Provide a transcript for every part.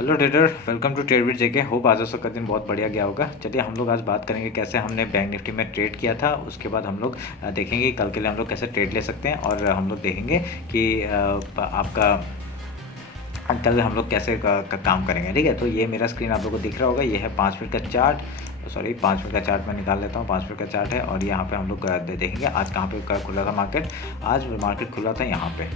Hello trader, welcome to Tradewit JK. Hope आज का दिन बहुत बढ़िया गया होगा। चलिए हम लोग आज बात करेंगे कैसे हमने बैंक निफ्टी में ट्रेड किया था। उसके बाद हम लोग देखेंगे कल के लिए हम लोग कैसे ट्रेड ले सकते हैं, और हम लोग देखेंगे कि आपका कल हम लोग कैसे काम करेंगे। ठीक है, तो ये मेरा स्क्रीन आप लोगों को दिख रहा होगा। ये है 5 मिनट का चार्ट, सॉरी 5 मिनट का चार्ट मैं निकाल लेता हूँ। 5 मिनट का चार्ट है, और यहाँ पे हम लोग देखेंगे आज कहाँ पे खुला था मार्केट। आज मार्केट खुला था यहाँ पे,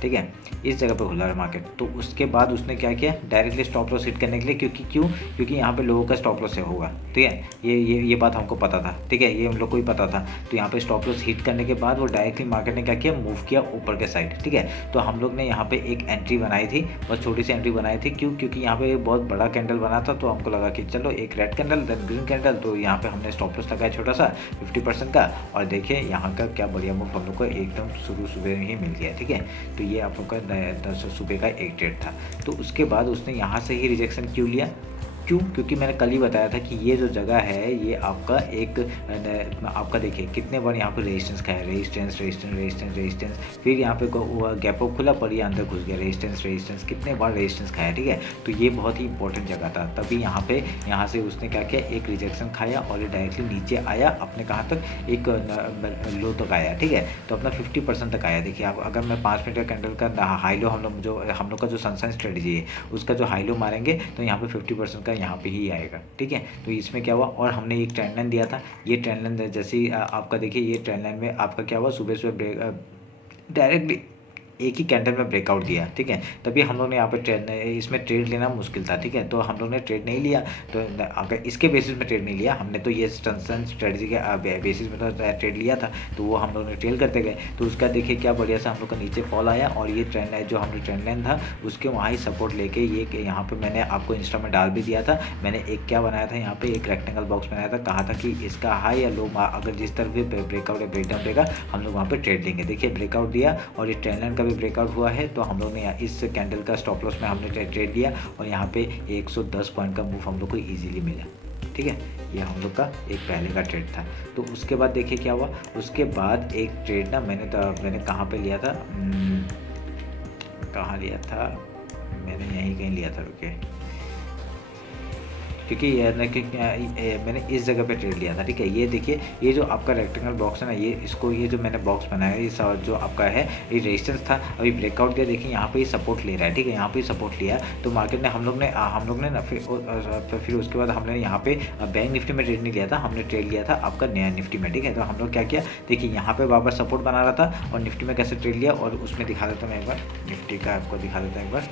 ठीक है, इस जगह पे खुला है मार्केट। तो उसके बाद उसने क्या किया, डायरेक्टली स्टॉप लॉस हिट करने के लिए, क्योंकि यहाँ पे लोगों का स्टॉप लॉस होगा। ठीक है, ये बात हमको पता था। ठीक है, ये हम लोग को ही पता था। तो यहाँ पे स्टॉप लॉस हिट करने के बाद वो डायरेक्टली मार्केट ने क्या किया, मूव किया ऊपर के साइड। ठीक है, तो हम लोग ने यहाँ पे एक एंट्री बनाई थी, बहुत छोटी सी एंट्री बनाई थी। क्योंकि यहाँ पे एक बहुत बड़ा कैंडल बना था, तो हमको लगा कि चलो एक red candle then green candle, तो यहाँ पे हमने स्टॉप लॉस लगाया छोटा सा 50% का। और देखिए यहाँ का क्या बढ़िया मूव हम लोग को एकदम सुबह ही मिल गया। ठीक है, तो ये आप लोग का सुबह का एक ट्रेड था। तो उसके बाद उसने यहाँ से ही रिजेक्शन क्यों लिया, क्योंकि मैंने कल ही बताया था कि ये जो जगह है ये आपका एक आपका देखिए कितने बार यहाँ पे रेजिस्टेंस खाया, रेजिस्टेंस, फिर यहाँ पे गैप अप खुला पर ये अंदर घुस गया, रेजिस्टेंस कितने बार रेजिस्टेंस खाया। ठीक है, तो ये बहुत ही इंपॉर्टेंट जगह था। तभी यहाँ से उसने क्या किया, एक रिजेक्शन खाया और ये डायरेक्टली नीचे आया, अपने कहाँ तक, एक लो तक आया। ठीक है, तो अपना 50% तक आया। देखिए आप, अगर मैं 5 मिनट का कैंडल का हाई लो हम लोग का जो सनसाइन स्ट्रेटजी है उसका जो हाई लो मारेंगे, तो यहाँ पे 50% का यहाँ पे ही आएगा। ठीक है, तो इसमें क्या हुआ, और हमने एक ट्रेंड लाइन दिया था। ये ट्रेंड लाइन जैसे आपका देखिए, ये ट्रेंड लाइन में आपका क्या हुआ, सुबह डायरेक्टली एक ही कैंडल में ब्रेकआउट दिया। ठीक है, तभी हम लोग ने यहाँ पे इसमें ट्रेड लेना मुश्किल था। ठीक है, तो हम लोग ने ट्रेड नहीं लिया। तो अगर इसके बेसिस में ट्रेड नहीं लिया हमने, तो ये स्ट्रेटजी के बेसिस में तो ट्रेड लिया था, तो वो हम लोग ने ट्रेल करते गए। तो उसका देखिए क्या बढ़िया सा हम लोग का नीचे फॉल आया, और ये ट्रेंड लाइन जो हमने ट्रेंड लाइन था उसके वहाँ ही सपोर्ट लेके ये यहाँ पर मैंने आपको इंस्टा में डाल भी दिया था। मैंने एक क्या बनाया था, यहाँ पे एक रेक्टेंगल बॉक्स बनाया था, कहा था कि इसका हाई या लो अगर जिस तरह भी ब्रेकआउट या ब्रेकडाउन देगा हम लोग वहाँ पर ट्रेड लेंगे। देखिए ब्रेकआउट दिया, और ये ट्रेंड लाइन का भी ब्रेकआउट हुआ है, तो हम लोग ने इस कैंडल का स्टॉप लॉस में हमने ट्रेड लिया, और यहाँ पे 110 पॉइंट का मूव हम लोग को इजीली मिला। ठीक है, ये हम लोग का एक पहले का ट्रेड था। तो उसके बाद देखिए क्या हुआ, उसके बाद एक ट्रेड ना मैंने कहाँ पे लिया था, कहाँ लिया था, मैंने यहीं कहीं लिया था, रुके, क्योंकि मैंने इस जगह पे ट्रेड लिया था। ठीक है, ये देखिए, ये जो आपका रेक्टेंगल बॉक्स है ना, ये जो मैंने बॉक्स बनाया है, ये जो आपका है ये रेजिस्टेंस था, अभी ब्रेकआउट दिया। देखिए यहाँ पे ये सपोर्ट ले रहा है। ठीक है, यहाँ पे सपोर्ट लिया, तो मार्केट ने हम लोग ने ना फिर उसके बाद हमने यहाँ पे बैंक निफ्टी में ट्रेड नहीं लिया था, हमने ट्रेड लिया था आपका नया निफ्टी में। ठीक है, तो हम लोग क्या किया, देखिए यहाँ पे बार सपोर्ट बना रहा था, और निफ्टी में कैसे ट्रेड लिया, और उसमें दिखा देता हूँ मैं एक बार, निफ्टी का आपको दिखा देता हूँ एक बार।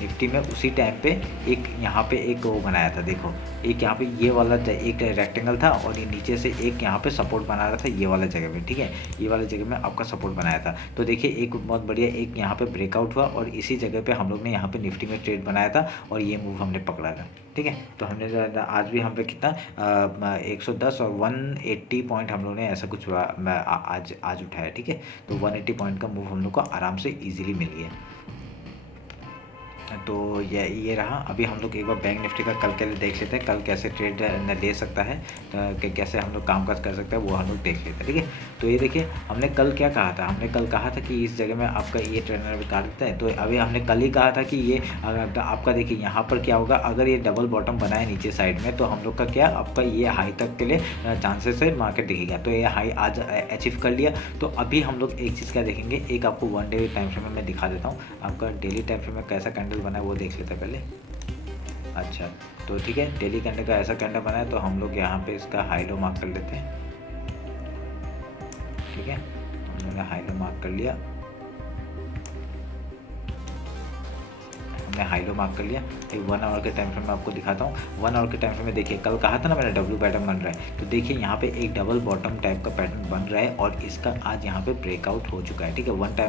निफ्टी में उसी टाइम पे एक यहाँ पे एक वो बनाया था, देखो एक यहाँ पे ये वाला एक रेक्टेंगल था, और ये नीचे से एक यहाँ पे सपोर्ट बना रहा था ये वाला जगह पे। ठीक है, ये वाला जगह में आपका सपोर्ट बनाया था। तो देखिए एक बहुत बढ़िया एक यहाँ पे ब्रेकआउट हुआ, और इसी जगह पे हम लोग ने यहाँ पे निफ्टी में ट्रेड बनाया था, और ये मूव हमने पकड़ा था। ठीक है, तो हमने आज भी हम पे कितना 110 और 180 पॉइंट हम लोग ने ऐसा कुछ आज उठाया। ठीक है, तो 180 पॉइंट का मूव हम लोग को आराम से ईजिली मिल गया। तो ये रहा। अभी हम लोग एक बार बैंक निफ्टी का कल के लिए देख लेते हैं, कल कैसे ट्रेड ले सकता है, तो कैसे हम लोग काम काज कर सकते हैं वो हम लोग देख लेते हैं। ठीक है, तो ये देखिए हमने कल क्या कहा था, हमने कल कहा था कि इस जगह में आपका ये ट्रेंड भी काट देता है। तो अभी हमने कल ही कहा था कि ये आपका देखिए यहाँ पर क्या होगा, अगर ये डबल बॉटम बनाए नीचे साइड में, तो हम लोग का क्या आपका ये हाई तक के लिए चांसेस है मार्केट दिखेगा। तो ये हाई आज अचीव कर लिया। तो अभी हम लोग एक चीज़ क्या देखेंगे, एक आपको 1 डे टाइम फ्रेम में मैं दिखा देता हूँ, आपका डेली टाइम फ्रेम में कैसा कैंडल बना है वो देख लेते हैं पहले। अच्छा, तो ठीक है, डेली कैंडल का ऐसा कैंडल बना है, तो हम लोग यहाँ पे इसका हाई लो मार्क कर लेते हैं। ठीक है, हम लोगों ने हाई लो मार्क कर लिया, हमने हाई लो मार्क कर लिया। एक 1 आवर के टाइम फ्रेम में आपको दिखाता हूँ। 1 आवर के टाइम फ्रेम में देखिए, कल कहा था ना मैंने डब्ल्यू पैटर्न बन रहा है, तो देखिए यहाँ पे एक डबल बॉटम टाइप का पैटर्न बन रहा है, और इसका आज यहाँ पे ब्रेकआउट हो चुका है। ठीक है, 1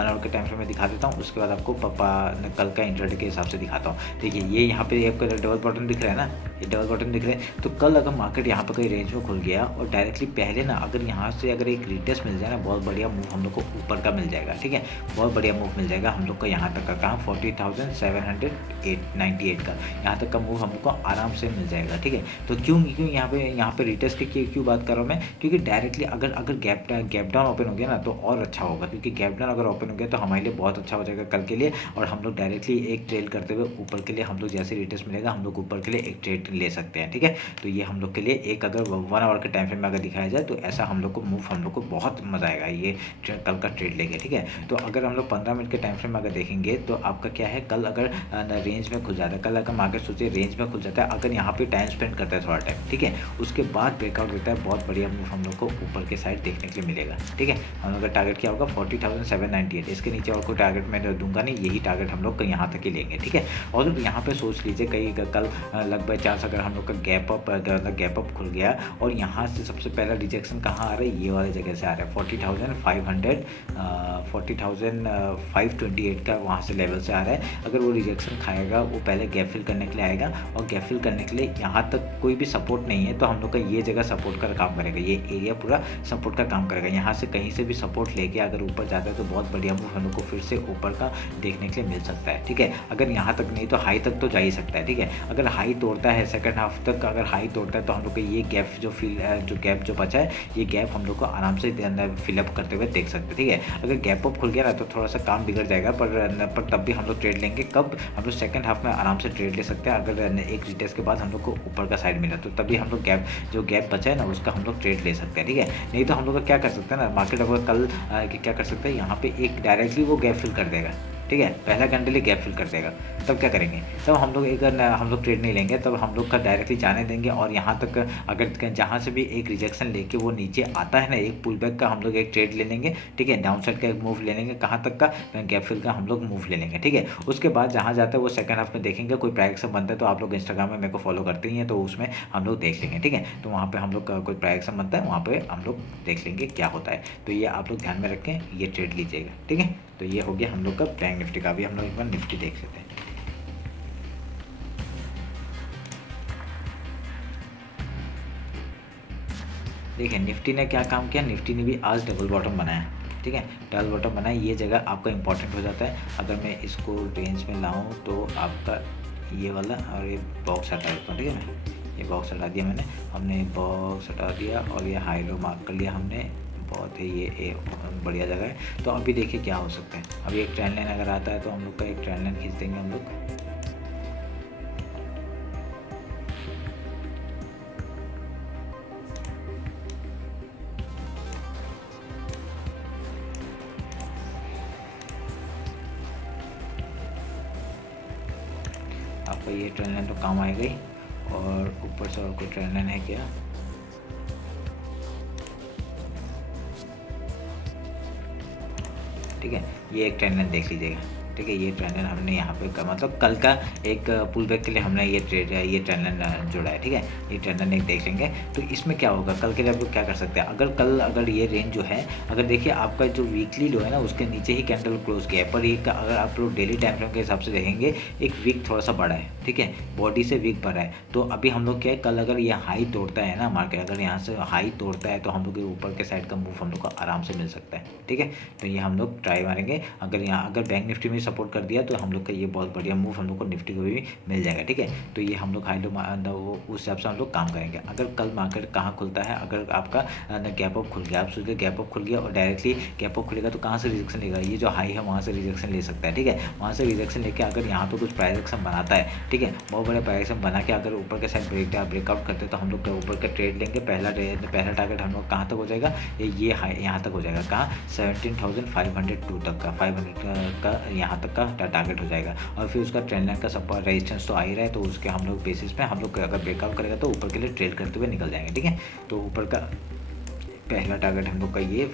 आवर के टाइम फ्रेम में दिखा देता हूँ, उसके बाद आपको कल का इंट्राडे के हिसाब से दिखाता हूँ। देखिए ये यहाँ पे आपका डबल बॉटम दिख रहा है ना, ये डबल बॉटम दिख रहे हैं। तो कल अगर मार्केट यहाँ पर कहीं रेंज में खुल गया, और डायरेक्टली पहले ना अगर यहाँ से अगर एक रिटेस्ट मिल जाए ना, बहुत बढ़िया मूव हम लोग को ऊपर का मिल जाएगा। ठीक है, बहुत बढ़िया मूव मिल जाएगा हम लोग को यहाँ तक का, कहाँ 40,700 798 का, यहाँ तक का मूव हम लोग को आराम से मिल जाएगा। ठीक है, तो क्यों क्यों यहाँ पे रिटेस्ट की क्यों बात कर रहा हूँ मैं, क्योंकि डायरेक्टली अगर गैप डाउन ओपन हो गया ना तो और अच्छा होगा, क्योंकि गैप डाउन अगर ओपन हो गया तो हमारे लिए बहुत अच्छा हो जाएगा कल के लिए, और हम लोग डायरेक्टली एक ट्रेड करते हुए ऊपर के लिए हम लोग जैसे रिटेस्ट मिलेगा हम लोग ऊपर के लिए एक ट्रेड ले सकते हैं। ठीक है, तो ये हम लोग के लिए एक अगर 1 आवर के टाइम फ्रेम में अगर दिखाया जाए तो ऐसा हम लोग को मूव हम लोग को बहुत मज़ा आएगा ये कल का ट्रेड लेंगे। ठीक है, तो अगर हम लोग 15 मिनट के टाइम फ्रेम में अगर देखेंगे तो आपका क्या है, कल अगर रेंज में खुल जाता है, कल अगर मार्केट सोचिए रेंज में खुल जाता है, अगर यहाँ पे टाइम स्पेंड करता है थोड़ा टाइम, ठीक है, उसके बाद ब्रेकआउट देता है, बहुत बढ़िया मूव हम लोग को ऊपर के साइड देखने के लिए मिलेगा। ठीक है, हम लोग का टारगेट क्या होगा 40,798, इसके नीचे और कोई टारगेट मैं दूंगा नहीं, यही टारगेट हम लोग यहाँ तक ही लेंगे। ठीक है, और यहाँ पे सोच लीजिए कहीं कल लगभग चांस अगर हम लोग का गैप अप खुल गया और यहाँ से सबसे पहला रिजेक्शन कहाँ आ रहा है, ये वाले जगह से आ रहा है 40,528 का वहाँ से लेवल से आ रहा है। अगर वो रिजेक्शन खाएगा वो पहले गैप फिल करने के लिए आएगा, और गैप फिल करने के लिए यहाँ तक कोई भी सपोर्ट नहीं है तो हम लोग का ये जगह सपोर्ट का काम करेगा, ये एरिया पूरा सपोर्ट का काम करेगा। यहाँ से कहीं से भी सपोर्ट लेके अगर ऊपर जाता है तो बहुत बढ़िया मूव हम लोग को फिर से ऊपर का देखने के लिए मिल सकता है। ठीक है, अगर यहाँ तक नहीं तो हाई तक तो जा ही सकता है। ठीक है, अगर हाई तोड़ता है सेकंड हाफ तक, अगर हाई तोड़ता है तो हम लोग को ये गैप जो बचा है ये गैप हम लोग को आराम से फिलअप करते हुए देख सकते हैं। ठीक है, अगर गैप अप खुल गया ना तो थोड़ा सा काम बिगड़ जाएगा, पर तब भी हम लोग ट्रेड लेंगे। कब हम लोग सेकंड हाफ में आराम से ट्रेड ले सकते हैं, अगर एक रिटेस्ट के बाद हम लोग को ऊपर का साइड मिला तो तभी हम लोग गैप बचा है ना उसका हम लोग ट्रेड ले सकते हैं। ठीक है, नहीं तो हम लोग का क्या कर सकते हैं ना, मार्केट अगर कल क्या कर सकते हैं, यहाँ पे एक डायरेक्टली वो गैप फिल कर देगा। ठीक है, पहला कैंडल ही गैप फिल कर देगा, तब क्या करेंगे, तब हम लोग ट्रेड नहीं लेंगे, तब हम लोग का डायरेक्टली जाने देंगे। और यहाँ तक अगर जहाँ से भी एक रिजेक्शन लेके वो नीचे आता है ना, एक पुल बैक का हम लोग एक ट्रेड ले लेंगे। ठीक है, डाउन साइड का एक मूव ले लेंगे, कहाँ तक का गैप फिल का हम लोग मूव ले लेंगे। ठीक है, उसके बाद जहाँ जाता है वो सेकंड हाफ में देखेंगे, कोई प्राइस बनता है तो आप लोग इंस्टाग्राम में मेरे को फॉलो करते ही हैं तो उसमें हम लोग देख लेंगे। ठीक है, तो वहाँ पर हम लोग का कोई प्राइस बनता है वहाँ पर हम लोग देख लेंगे क्या होता है। तो ये आप लोग ध्यान में रखें, ये ट्रेड लीजिएगा। ठीक है, तो ये हो गया हम लोग का बैंक निफ्टी का। भी हम लोग एक बार निफ्टी देख लेते हैं। देखिए निफ्टी ने क्या काम किया, निफ्टी ने भी आज डबल बॉटम बनाया। ठीक है, डबल बॉटम बनाया, ये जगह आपका इंपॉर्टेंट हो जाता है। अगर मैं इसको रेंज में लाऊं तो आपका ये वाला और ये बॉक्स हटा देता हूँ। ठीक है, मैं ये बॉक्स हटा दिया, हमने बॉक्स हटा दिया और ये हाई लो मार्क कर लिया हमने, बहुत ही ये बढ़िया जगह है। तो अभी देखिए क्या हो सकता है, अभी एक ट्रेंड लाइन अगर आता है तो हम लोग का एक ट्रेंड लाइन खींच देंगे हम लोग। आपका ये ट्रेंड लाइन तो काम आएगा ही, और ऊपर से और कोई ट्रेंड लाइन है क्या, ठीक है, ये एक ट्रेंड लाइन देख लीजिएगा। ठीक है, ये ट्रेंड लाइन हमने यहाँ पे मतलब कल का एक पुल बैक के लिए हमने ये ट्रेंड लाइन जोड़ा है। ठीक है, ये ट्रेंड लाइन एक देख लेंगे। तो इसमें क्या होगा, कल के लिए आप लोग क्या कर सकते हैं, अगर ये रेंज जो है, अगर देखिए आपका जो वीकली लो है ना उसके नीचे ही कैंडल क्लोज किया है, पर एक अगर आप लोग डेली टाइम फ्रेम के हिसाब से देखेंगे एक वीक थोड़ा सा बड़ा है। ठीक है, बॉडी से वीक बड़ा है। तो अभी हम लोग क्या है, कल अगर ये हाई तोड़ता है ना मार्केट, अगर यहाँ से हाई तोड़ता है तो हम लोग के ऊपर के साइड का मूव हम लोग को आराम से मिल सकता है। ठीक है, तो ये हम लोग ट्राई मारेंगे। अगर बैंक निफ्टी में सपोर्ट कर दिया तो हम लोग का ये बहुत बढ़िया मूव हम लोग को निफ्टी को भी मिल जाएगा। ठीक है, तो ये हम लोग हाई लो उस हिसाब से हम लोग काम करेंगे। अगर कल मार्केट कहाँ खुलता है, अगर आपका गैप अप खुल गया, आप सोचिए गैप अप खुल गया और डायरेक्टली गैप अप खुलेगा तो कहाँ से रिजेक्शन लेगा, ये जो हाई है वहाँ से रिजेक्शन ले सकता है। ठीक है, वहाँ से रिजेक्शन लेके अगर यहाँ तो कुछ प्राइस एक्शन बनाता है, ठीक है, बहुत बड़ा प्राइस एक्शन बना के अगर ऊपर के साइड ब्रेकआउट करते हैं तो हम लोग ऊपर का ट्रेड लेंगे। पहला टारगेट हम लोग कहाँ तक हो जाएगा, ये हाई यहाँ तक हो जाएगा, कहाँ 17,502 तक का, 500 का यहाँ तक का टारगेट हो जाएगा। और फिर उसका ट्रेंड लाइन का सपोर्ट रेजिस्टेंस तो आ ही रहा है, तो उसके हम लोग बेसिस पे हम लोग अगर ब्रेकआउट करेगा तो ऊपर के लिए ट्रेड करते हुए निकल जाएंगे। ठीक है, तो ऊपर का पहला टारगेट हम लोग का ये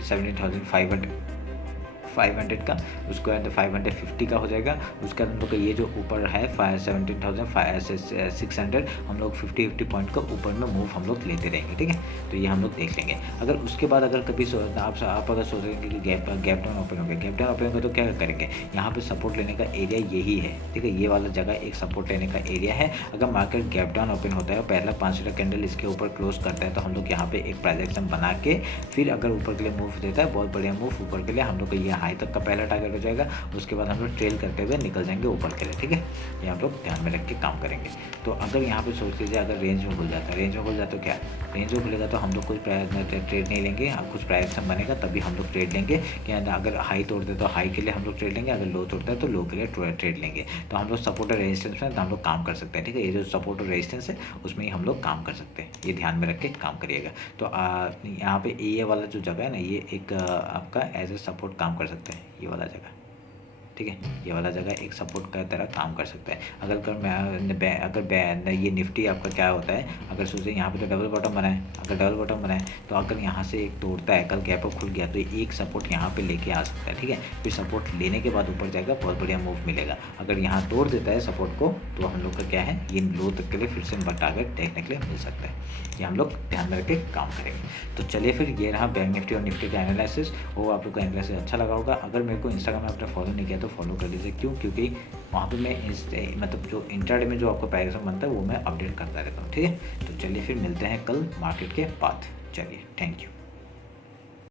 17,500 का, उसके बाद 550 का हो जाएगा। उसके बाद हम लोग का ये जो ऊपर है 17,600 हम लोग 50 पॉइंट का ऊपर में मूव हम लोग लेते रहेंगे। ठीक है, तो ये हम लोग देख लेंगे। अगर उसके बाद अगर कभी आप अगर सोचेंगे कि गैप डाउन ओपन हो गया, गैप डाउन ओपन हो गया तो क्या करेंगे, यहाँ पे सपोर्ट लेने का एरिया यही है। ठीक है, ये वाला जगह एक सपोर्ट लेने का एरिया है। अगर मार्केट गैप डाउन ओपन होता है और पहला 500 कैंडल इसके ऊपर क्लोज करता है तो हम लोग यहाँ पे एक प्राइस एक्शन बना के फिर अगर ऊपर के लिए मूव देता है, बहुत बढ़िया मूव ऊपर के लिए हम लोग को ये हाई तक का पहला टारगेट हो जाएगा, उसके बाद हम लोग ट्रेल करते हुए निकल जाएंगे ऊपर के लिए, ठीक है। ये हम लोग ध्यान में रख के काम करेंगे। तो अगर यहाँ पे सोच लीजिए अगर रेंज में खुल जाता है, रेंज में खुल जाता तो क्या, रेंज में खुलेगा तो हम लोग कोई ट्रेड नहीं लेंगे, कुछ प्राइस बनेगा तभी हम लोग ट्रेड लेंगे कि अगर हाई तोड़ते तो हाई के लिए हम लोग ट्रेड लेंगे, अगर लो तोड़ता है तो लो के लिए ट्रेड लेंगे। तो हम लोग सपोर्ट और रेजिस्टेंस में हम लोग काम कर सकते हैं, ठीक है। ये जो सपोर्ट और रेजिस्टेंस है उसमें ही हम लोग काम कर सकते हैं, ये ध्यान में रख के काम करिएगा। तो यहाँ पे ये वाला जो जगह है ना, ये एक आपका एज ए सपोर्ट काम कर सकते हैं, ये वाला जगह, ठीक है। ये वाला जगह एक सपोर्ट का तरह काम कर सकता है। अगर ये निफ्टी आपका क्या होता है, अगर सोचें यहाँ पे तो डबल बॉटम बनाए, अगर डबल बॉटम बनाए तो अगर यहाँ से एक तोड़ता है, कल गैप अप खुल गया तो एक सपोर्ट यहाँ पे लेके आ सकता है, ठीक है। फिर सपोर्ट लेने के बाद ऊपर जाएगा, बहुत बढ़िया मूव मिलेगा। अगर यहाँ तोड़ देता है सपोर्ट को तो हम लोग का क्या है, ये लो तक के लिए फिर से टारगेट देखने के लिए मिल सकता है। ये हम लोग ध्यान में रख के काम करेंगे। तो चलिए फिर ये रहा बैंक निफ्टी और निफ्टी का एनालिसिस। वो आप लोग का एनालिसिस अच्छा लगा होगा। अगर मेरे को इंस्टाग्राम में आपने फॉलो नहीं किया तो फॉलो कर लीजिए। क्यों? क्योंकि वहाँ पे मैं मतलब जो इंट्राडे में जो आपको पैराग्राफ बनता है वो मैं अपडेट करता रहता हूँ, ठीक है। तो चलिए फिर मिलते हैं कल मार्केट के बाद। चलिए, थैंक यू।